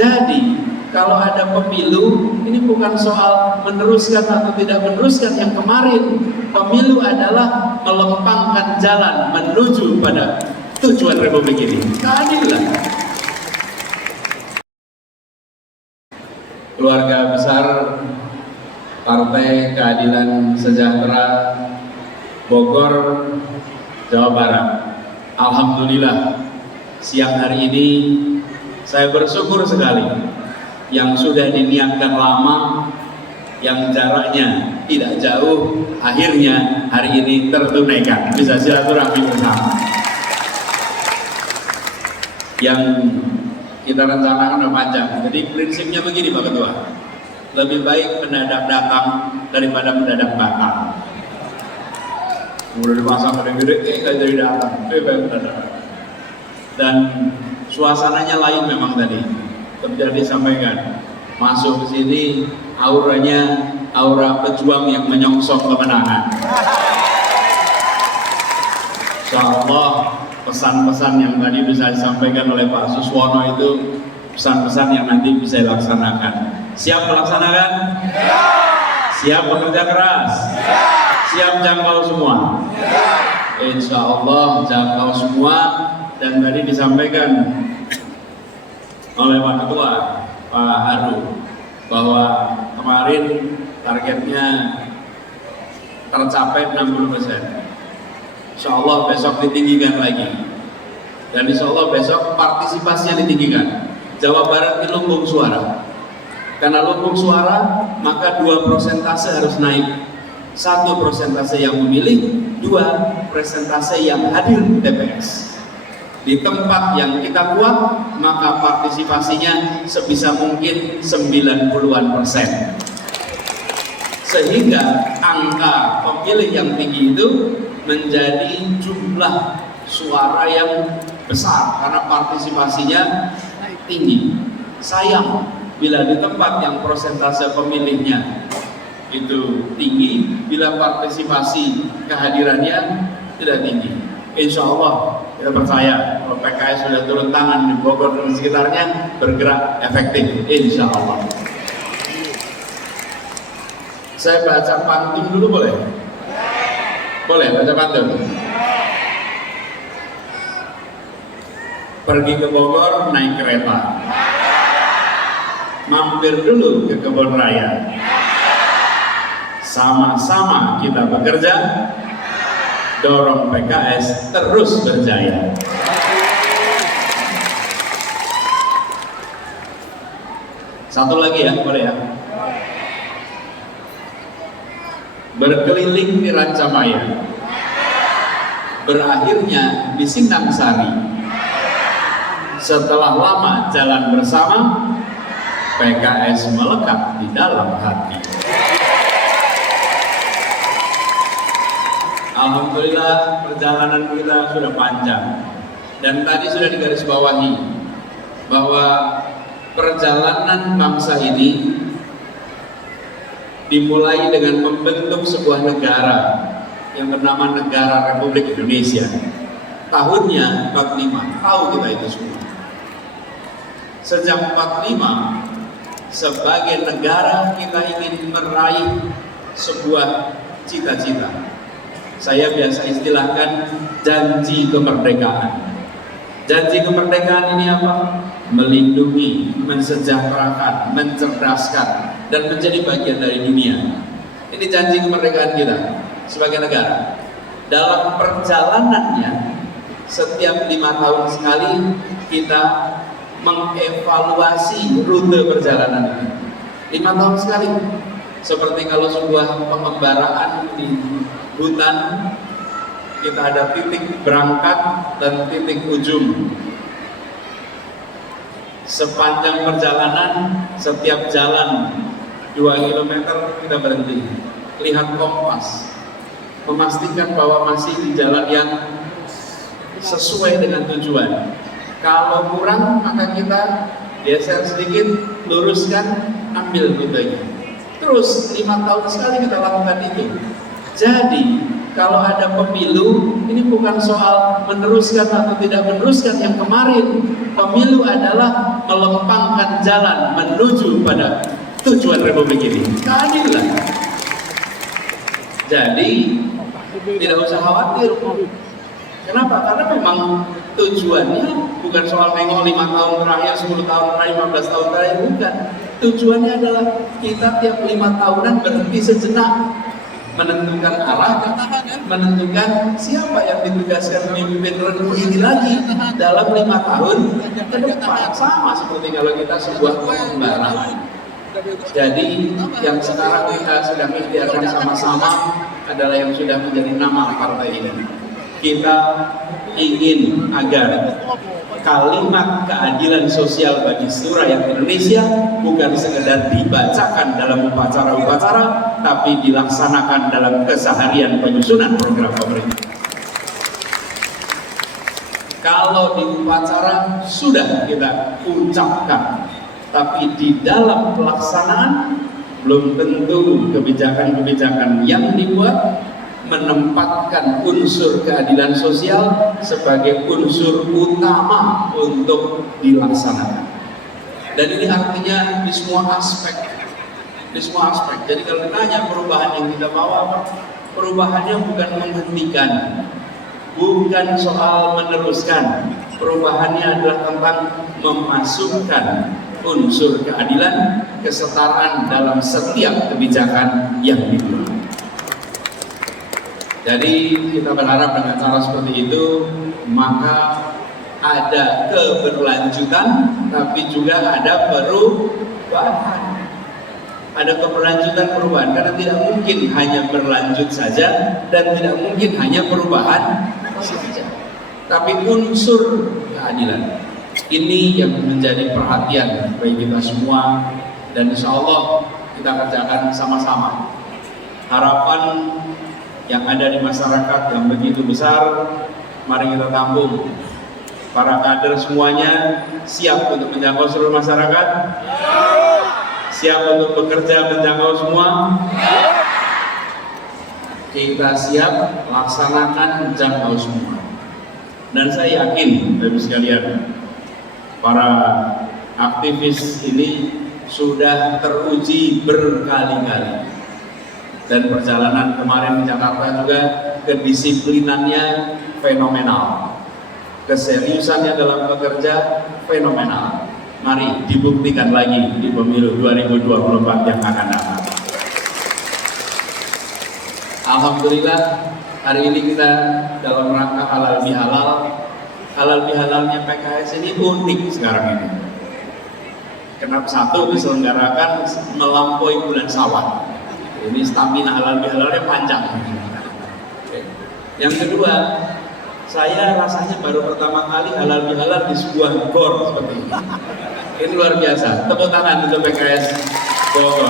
Jadi kalau ada pemilu, ini bukan soal meneruskan atau tidak meneruskan yang kemarin. Pemilu adalah melempangkan jalan menuju pada tujuan Republik ini, keadilan. Keluarga besar Partai Keadilan Sejahtera Bogor, Jawa Barat. Alhamdulillah, siang hari ini saya bersyukur sekali yang sudah diniatkan lama, yang jaraknya tidak jauh, akhirnya hari ini tertunaikan, bisa silaturahmi bersama. Yang kita rencanakan udah panjang, jadi prinsipnya begini Pak Ketua, lebih baik mendadak datang daripada mendadak batal. Udah dipasang gede-gede, kayak jadi datang, dan suasananya lain memang tadi. Terjadi sampaikan, masuk ke sini auranya aura pejuang yang menyongsong kemenangan. Insyaallah pesan-pesan yang tadi bisa disampaikan oleh Pak Suswono itu pesan-pesan yang nanti bisa dilaksanakan. Siap melaksanakan? Ya. Siap bekerja keras? Ya. Siap jangkau semua? Ya. Insyaallah jangkau semua. Dan tadi disampaikan oleh Pak Ketua, Pak Haru, bahwa kemarin targetnya tercapai 60%. Insya Allah besok ditinggikan lagi, dan insya Allah besok partisipasinya ditinggikan. Jawa Barat ini lumbung suara, karena lumbung suara maka 2 persentase harus naik, 1 persentase yang memilih, 2 persentase yang hadir di TPS. Di tempat yang kita kuat, maka partisipasinya sebisa mungkin 90-an%. Sehingga angka pemilih yang tinggi itu menjadi jumlah suara yang besar karena partisipasinya tinggi. Sayang bila di tempat yang persentase pemilihnya itu tinggi, bila partisipasi kehadirannya tidak tinggi. Insya Allah kita percaya kalau PKS sudah turun tangan di Bogor dan sekitarnya bergerak efektif, insya Allah. Saya baca pantun dulu boleh? Boleh baca pantun? Pergi ke Bogor naik kereta, mampir dulu ke kebun raya, sama-sama kita bekerja, dorong PKS terus berjaya. Satu lagi ya, boleh ya? Berkeliling di Rancamaya, berakhirnya di Sindang Sari. Setelah lama jalan bersama, PKS melekat di dalam hati. Alhamdulillah perjalanan kita sudah panjang, dan tadi sudah digarisbawahi bahwa perjalanan bangsa ini dimulai dengan membentuk sebuah negara yang bernama Negara Republik Indonesia. Tahunnya 45, tahu kita itu semua. Sejak 45, sebagai negara kita ingin meraih sebuah cita-cita. Saya biasa istilahkan janji kemerdekaan. Janji kemerdekaan ini apa? Melindungi, mensejahterakan, mencerdaskan, dan menjadi bagian dari dunia. Ini janji kemerdekaan kita sebagai negara. Dalam perjalanannya, setiap 5 tahun sekali kita mengevaluasi rute perjalanan ini. 5 tahun sekali. Seperti kalau sebuah pengembaraan di hutan, kita ada titik berangkat dan titik ujung. Sepanjang perjalanan, setiap jalan 2 km kita berhenti, lihat kompas, memastikan bahwa masih di jalan yang sesuai dengan tujuan. Kalau kurang, maka kita geser sedikit, luruskan, ambil rutenya. Terus 5 tahun sekali kita lakukan itu. Jadi kalau ada pemilu, ini bukan soal meneruskan atau tidak meneruskan yang kemarin. Pemilu adalah melempangkan jalan menuju pada tujuan Republik ini, keadilan. Jadi tidak usah khawatir. Kenapa? Karena memang tujuannya bukan soal nengok 5 tahun terakhir, 10 tahun terakhir, 15 tahun terakhir, bukan. Tujuannya adalah kita tiap 5 tahunan berhenti sejenak, menentukan arah, menentukan siapa yang ditugaskan memimpin Republik ini lagi dalam 5 tahun ke depan. Sama seperti kalau kita sebuah pengembara. Jadi yang sekarang kita sedang ikhtiarkan sama-sama adalah yang sudah menjadi nama partai ini. Kita ingin agar kalimat keadilan sosial bagi seluruh rakyat Indonesia bukan sekedar dibacakan dalam upacara-upacara, tapi dilaksanakan dalam keseharian penyusunan program pemerintah. Kalau di upacara sudah kita ucapkan, tapi di dalam pelaksanaan belum tentu kebijakan-kebijakan yang dibuat menempatkan unsur keadilan sosial sebagai unsur utama untuk dilaksanakan. Dan ini artinya di semua aspek. Jadi kalau ditanya perubahan yang kita bawa apa? Perubahannya bukan menghentikan, bukan soal meneruskan. Perubahannya adalah tentang memasukkan unsur keadilan, kesetaraan dalam setiap kebijakan yang dibuat. Jadi kita berharap dengan cara seperti itu, maka ada keberlanjutan, tapi juga ada perubahan. Ada keberlanjutan perubahan, karena tidak mungkin hanya berlanjut saja dan tidak mungkin hanya perubahan saja. Tapi unsur keadilan ini yang menjadi perhatian bagi kita semua, dan insya Allah kita kerjakan sama-sama. Harapan yang ada di masyarakat yang begitu besar, mari kita tampung. Para kader semuanya siap untuk menjangkau seluruh masyarakat? Siap untuk bekerja menjangkau semua? Kita siap laksanakan menjangkau semua. Dan saya yakin, Bapak sekalian, para aktivis ini sudah teruji berkali-kali. Dan perjalanan kemarin di Jakarta juga kedisiplinannya fenomenal, keseriusannya dalam bekerja fenomenal. Mari dibuktikan lagi di pemilu 2024 yang akan datang. Alhamdulillah hari ini kita dalam rangka halal bihalal. Halal bihalalnya PKS ini unik sekarang ini. Kenapa? Satu, diselenggarakan melampaui bulan Syawal. Ini stamina halal bihalalnya panjang. Yang kedua, saya rasanya baru pertama kali halal bihalal di sebuah gor seperti ini. Ini luar biasa. Tepuk tangan untuk PKS Bogor.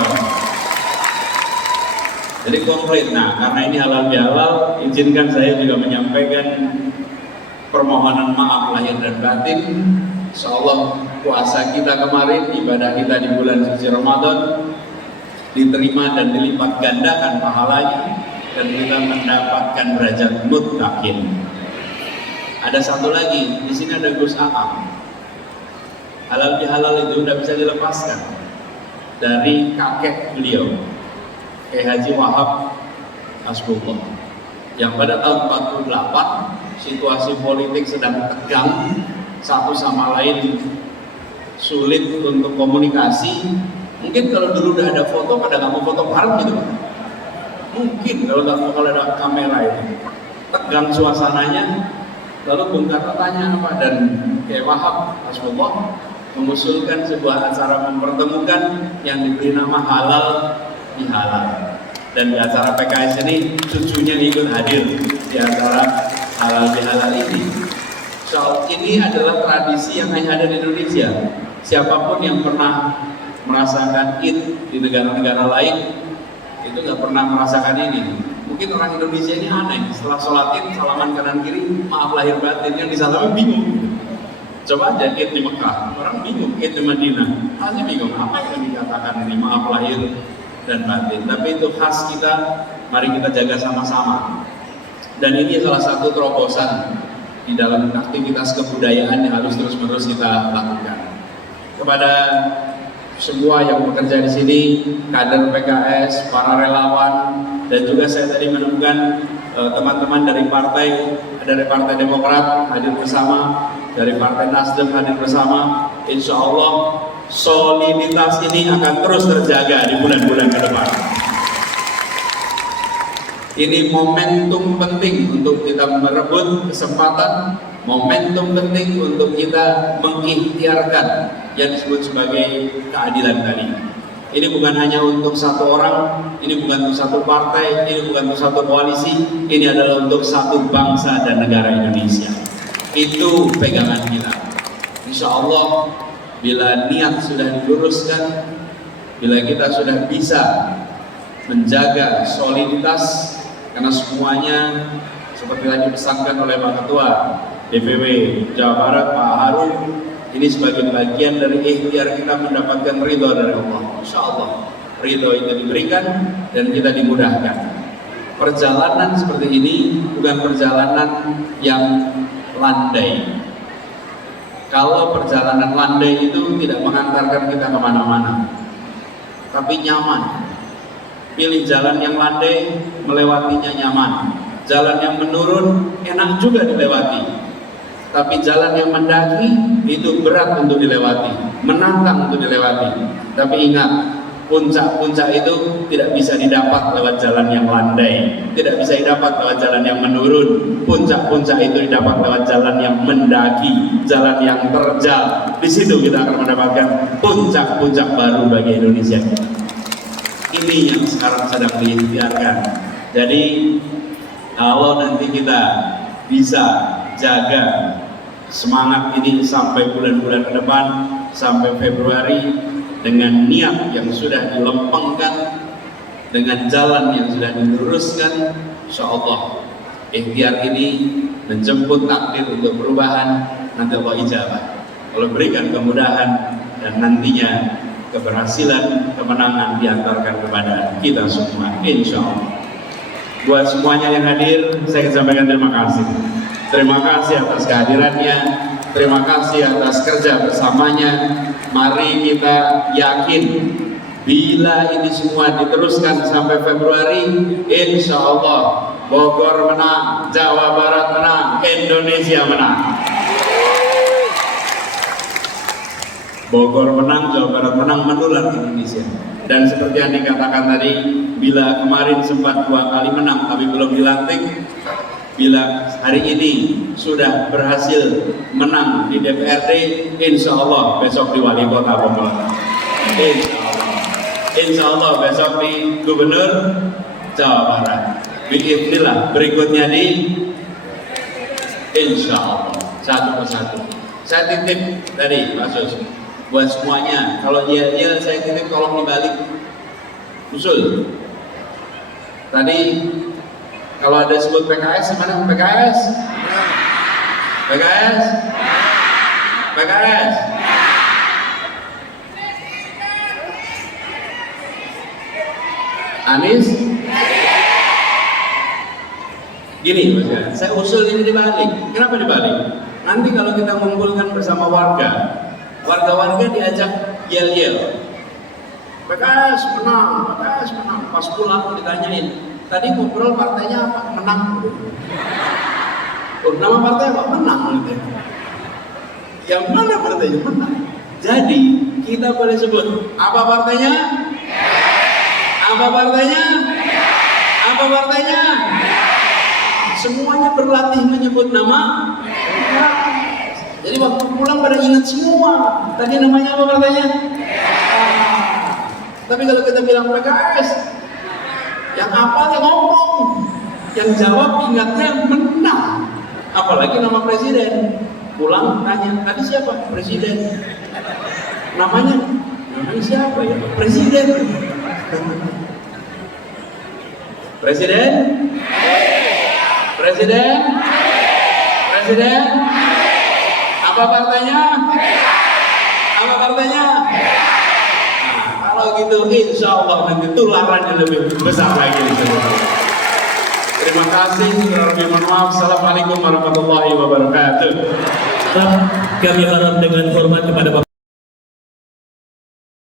Jadi komplit. Nah, karena ini halal bihalal, izinkan saya juga menyampaikan permohonan maaf lahir dan batin. Insyaallah puasa kita kemarin, ibadah kita di bulan suci Ramadan diterima dan dilipat gandakan pahalanya, dan kita mendapatkan derajat muttaqin. Ada satu lagi, di sini ada Gus Aam. Halal bihalal itu udah bisa dilepaskan dari kakek beliau, Kiai Haji Wahab Hasbullah, yang pada tahun 48 situasi politik sedang tegang, satu sama lain sulit untuk komunikasi. Mungkin kalau dulu udah ada foto, pada nggak mau foto bareng gitu. Mungkin kalau ada kamera itu tegang suasananya. Lalu Bung Karno tanya apa, dan Kiai Wahab Hasbullah mengusulkan sebuah acara mempertemukan yang diberi nama halal bihalal. Dan di acara PKS ini cucunya ikut hadir di acara halal bihalal ini. Soal ini adalah tradisi yang hanya ada di Indonesia. Siapapun yang pernah merasakan Id di negara-negara lain itu nggak pernah merasakan ini. Mungkin orang Indonesia ini aneh, setelah sholat Id salaman kanan kiri, maaf lahir batin, yang disalami bingung. Coba aja Id di Mekah, orang bingung. Id di Madinah, pasti bingung apa yang dikatakan ini maaf lahir dan batin. Tapi itu khas kita, mari kita jaga sama-sama. Dan ini salah satu terobosan di dalam aktivitas kebudayaan yang harus terus-menerus kita lakukan. Kepada semua yang bekerja di sini, kader PKS, para relawan, dan juga saya tadi menemukan teman-teman dari Partai Demokrat hadir bersama, dari Partai Nasdem hadir bersama. Insya Allah soliditas ini akan terus terjaga di bulan-bulan ke depan. Ini momentum penting untuk kita merebut kesempatan, momentum penting untuk kita mengikhtiarkan yang disebut sebagai keadilan tadi. Ini bukan hanya untuk satu orang, ini bukan untuk satu partai, ini bukan untuk satu koalisi, ini adalah untuk satu bangsa dan negara Indonesia. Itu pegangan kita. Insya Allah, bila niat sudah diluruskan, bila kita sudah bisa menjaga soliditas, karena semuanya seperti tadi dipesankan oleh Pak Ketua DPW Jawa Barat, Pak Harun, ini sebagai bagian dari ikhtiar kita mendapatkan ridho dari Allah. Insya Allah ridho itu diberikan dan kita dimudahkan. Perjalanan seperti ini bukan perjalanan yang landai. Kalau perjalanan landai itu tidak mengantarkan kita kemana-mana, tapi nyaman. Pilih jalan yang landai, melewatinya nyaman. Jalan yang menurun, enak juga dilewati. Tapi jalan yang mendaki, itu berat untuk dilewati, menantang untuk dilewati. Tapi ingat, puncak-puncak itu tidak bisa didapat lewat jalan yang landai, tidak bisa didapat lewat jalan yang menurun. Puncak-puncak itu didapat lewat jalan yang mendaki, jalan yang terjal. Di situ kita akan mendapatkan puncak-puncak baru bagi Indonesia. Ini yang sekarang sedang diikhtiarkan. Jadi kalau nanti kita bisa jaga semangat ini sampai bulan-bulan ke depan, sampai Februari, dengan niat yang sudah dilempengkan, dengan jalan yang sudah diluruskan, insya Allah ikhtiar ini menjemput takdir untuk perubahan. Nanti Allah ijabah, Allah berikan kemudahan, dan nantinya keberhasilan, kemenangan diantarkan kepada kita semua, insya Allah. Buat semuanya yang hadir, saya ingin sampaikan terima kasih. Terima kasih atas kehadirannya, terima kasih atas kerja bersamanya. Mari kita yakin, bila ini semua diteruskan sampai Februari, insya Allah Bogor menang, Jawa Barat menang, Indonesia menang. Bogor menang, Jawa Barat menang, menular Indonesia. Dan seperti yang dikatakan tadi, bila kemarin sempat 2 kali menang tapi belum dilantik, bila hari ini sudah berhasil menang di DPRD, insya Allah besok di wali kota Bogor, insya Allah besok di gubernur Jawa Barat, bikinlah berikutnya di insya Allah satu persatu. Saya titip tadi Pak Sus, buat semuanya, kalau dia saya titip tolong dibalik usul. Tadi kalau ada sebut PKS, mana PKS? PKS? PKS? Anies? Gini Mas, saya usul ini dibalik. Kenapa dibalik? Nanti kalau kita mengumpulkan bersama warga-warga diajak yel-yel, PKS menang, PKS menang. Pas pulang ditanyain, tadi ngobrol partainya apa? Menang. Oh, nama partai apa? Menang gitu. Yang mana partainya? Menang. Jadi kita boleh sebut apa partainya? Apa partainya? Apa partainya? Semuanya berlatih menyebut nama. Jadi waktu pulang pada ingat semua. Tadi namanya apa partainya? Tapi kalau kita bilang PKS, yang apa yang ngomong, yang jawab ingatnya menang. Apalagi nama presiden. Pulang tanya, tadi siapa? Presiden. Namanya siapa ya? Presiden. Presiden? Presiden? Presiden? Apa partainya? Apa partainya? Nah, kalau gitu insya Allah nanti tularannya lebih besar lagi. Terima kasih. Mohon maaf. Assalamualaikum warahmatullahi wabarakatuh. Kami harap dengan hormat kepada Bapak